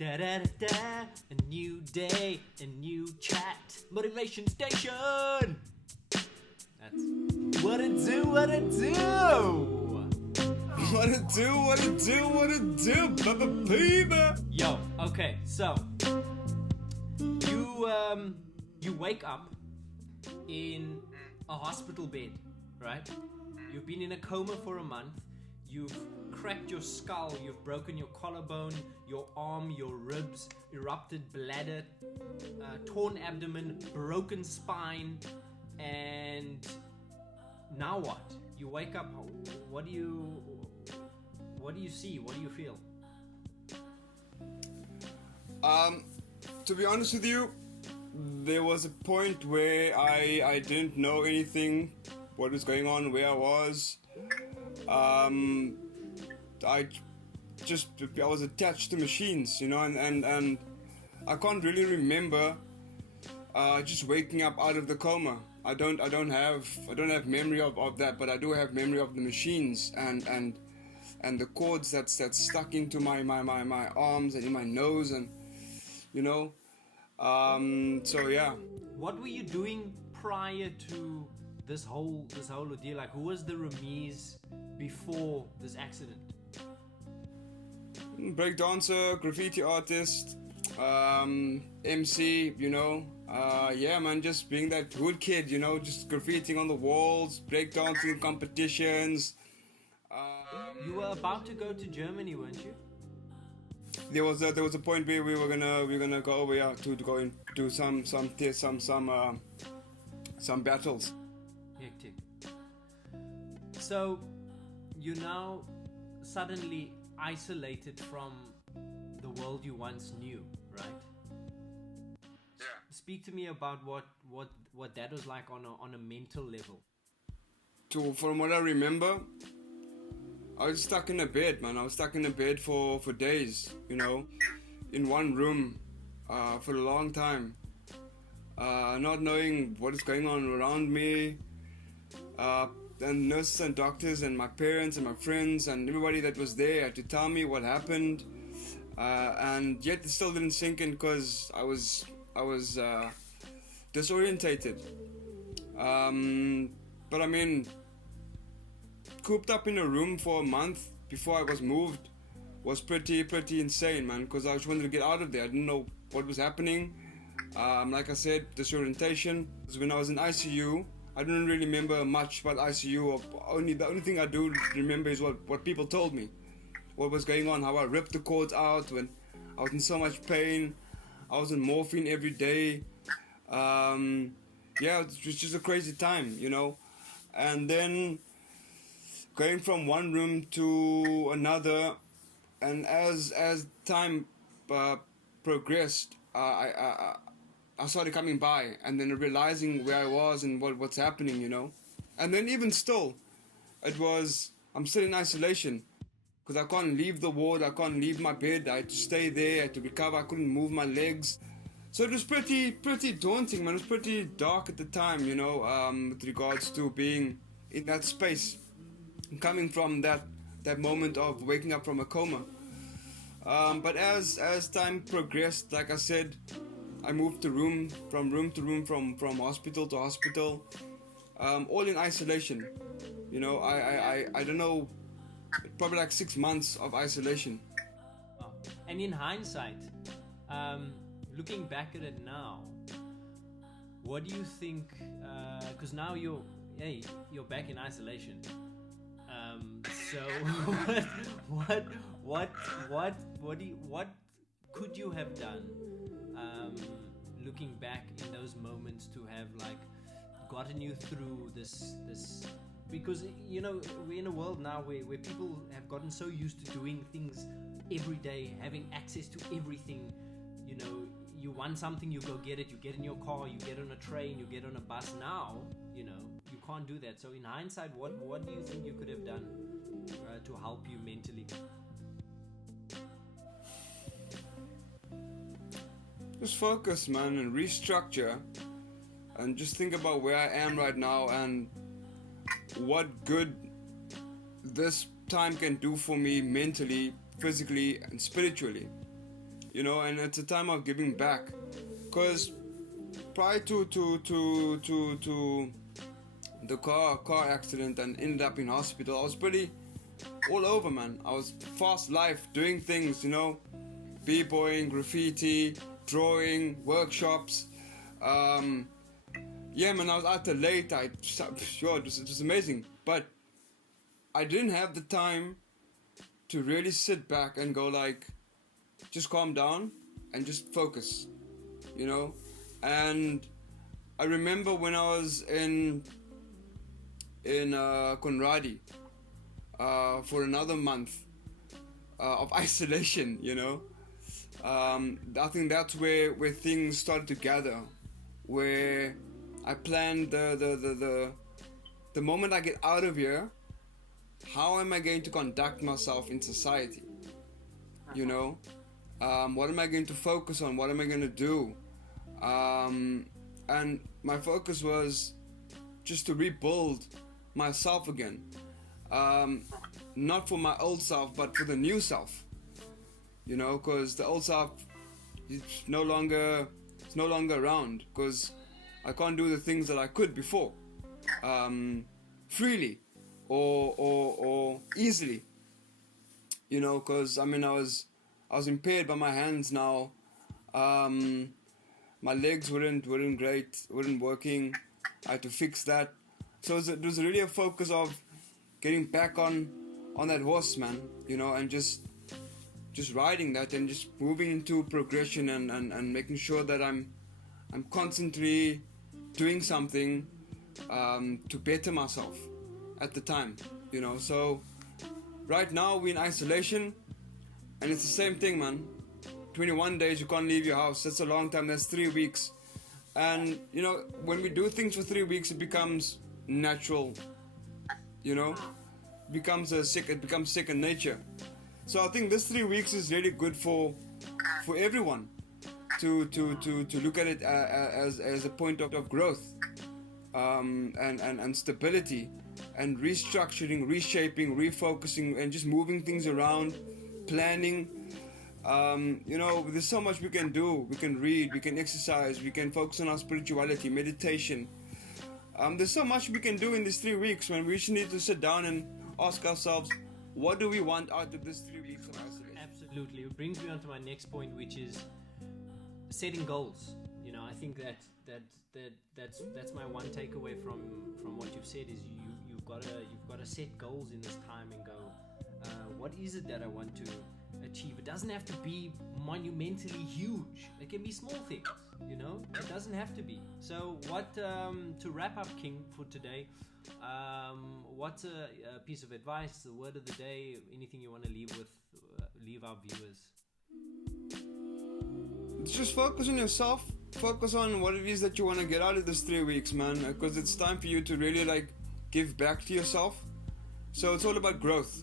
Da da da da, a new day, a new chat, motivation station. That's what it do, what it do. What it do, what it do, what it do, baby. Yo, okay, so you wake up in a hospital bed, right? You've been in a coma for a month. You've cracked your skull, you've broken your collarbone, your arm, your ribs, erupted bladder, torn abdomen, broken spine, and now what? You wake up, what do you see? What do you feel? To be honest with you, there was a point where I didn't know anything, what was going on, where I was. I was attached to machines, you know, and I can't really remember just waking up out of the coma. I don't have memory of that, but I do have memory of the machines and the cords that's stuck into my arms and in my nose, and you know, so yeah. What were you doing prior to this whole ordeal? Like, who was the Rameez before this accident? Breakdancer, graffiti-artist, MC, you know. Yeah, man, just being that hood kid, you know, just graffitiing on the walls, breakdancing competitions. You were about to go to Germany, weren't you? There was a point where we were gonna go over, yeah, to go and do some battles. Hectic. So you're now suddenly isolated from the world you once knew, right? Yeah. Speak to me about what that was like on a mental level. From what I remember, I was stuck in a bed, man. I was stuck in a bed for days, you know, in one room for a long time, not knowing what is going on around me. And nurses and doctors and my parents and my friends and everybody that was there had to tell me what happened, and yet it still didn't sink in because I was disorientated. But I mean, cooped up in a room for a month before I was moved was pretty insane, man, because I just wanted to get out of there. I didn't know what was happening. Like I said, disorientation. When I was in ICU, I don't really remember much about ICU. The only thing I do remember is what people told me, what was going on, how I ripped the cords out when I was in so much pain. I was on morphine every day. Yeah, it was just a crazy time, you know. And then going from one room to another, and as time progressed, I started coming by and then realizing where I was and what's happening, you know. And then even still, I'm still in isolation because I can't leave the ward, I can't leave my bed, I had to stay there, I had to recover, I couldn't move my legs. So it was pretty daunting, man. It was pretty dark at the time, you know, with regards to being in that space, coming from that moment of waking up from a coma. But as time progressed, like I said, I moved from room to room, from hospital to hospital, all in isolation. You know, I don't know, probably like 6 months of isolation. Oh. And in hindsight, looking back at it now, what do you think? Because now you're back in isolation. So what could you have done? Looking back in those moments to have like gotten you through this, because you know we're in a world now where people have gotten so used to doing things every day, having access to everything. You know, you want something, you go get it, you get in your car, you get on a train, you get on a bus. Now, you know, you can't do that. So in hindsight, what do you think you could have done to help you mentally? Just focus, man, and restructure, and just think about where I am right now and what good this time can do for me mentally, physically, and spiritually. you know, and it's a time of giving back. Because prior to the car accident and ended up in hospital, I was pretty all over, man. I was fast life, doing things, you know, b-boying, graffiti, drawing, workshops. Yeah, man, I was out there late. Sure, it was amazing. But I didn't have the time to really sit back and go like, just calm down and just focus, you know. And I remember when I was in Conradi for another month of isolation, you know. I think that's where things started to gather, where I planned the moment I get out of here, how am I going to conduct myself in society, you know. What am I going to focus on? What am I going to do? And my focus was just to rebuild myself again. Not for my old self, but for the new self. You know, because the old self is no longer around. Because I can't do the things that I could before, freely or easily. You know, because I mean, I was impaired by my hands now. My legs weren't working. I had to fix that. So it was really a focus of getting back on that horse, man. You know, and just riding that and just moving into progression and making sure that I'm constantly doing something to better myself at the time. You know, so right now we're in isolation, and it's the same thing, man. 21 days you can't leave your house. That's a long time. That's 3 weeks. And you know, when we do things for 3 weeks, it becomes natural. You know, it becomes second nature. So I think this 3 weeks is really good for everyone to look at it as a point of growth, and stability, and restructuring, reshaping, refocusing, and just moving things around, planning. You know, there's so much we can do. We can read, we can exercise, we can focus on our spirituality, meditation. There's so much we can do in these 3 weeks, when we just need to sit down and ask ourselves, what do we want out of this 3 weeks of isolation? Absolutely. It brings me on to my next point, which is setting goals. You know, I think that's my one takeaway from what you've said is you've got to set goals in this time and go, what is it that I want to achieve? It doesn't have to be monumentally huge. It can be small things, you know. It doesn't have to be. So what to wrap up, King, for today, what's a piece of advice, the word of the day, anything you want to leave our viewers? Just focus on yourself. Focus on what it is that you want to get out of this 3 weeks, man, because it's time for you to really like give back to yourself. So it's all about growth.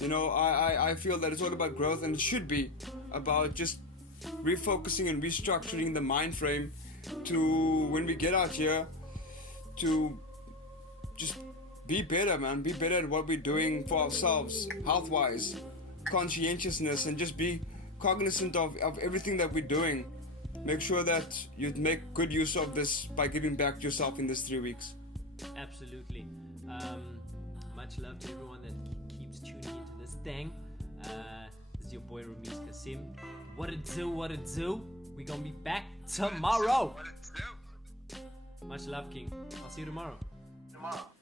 You know, I feel that it's all about growth, and it should be about just refocusing and restructuring the mind frame to, when we get out here, to just be better, man. Be better at what we're doing for ourselves, health-wise, conscientiousness, and just be cognizant of everything that we're doing. Make sure that you make good use of this by giving back to yourself in these 3 weeks. Absolutely. Much love to everyone that keeps tuning into this thing. This is your boy Rameez CASSIEM. What it do? We're gonna be back tomorrow. Much love, King. I'll see you tomorrow.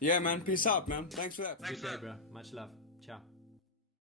Yeah, man. Peace out, man. Thanks for that. Good day, bro. Much love.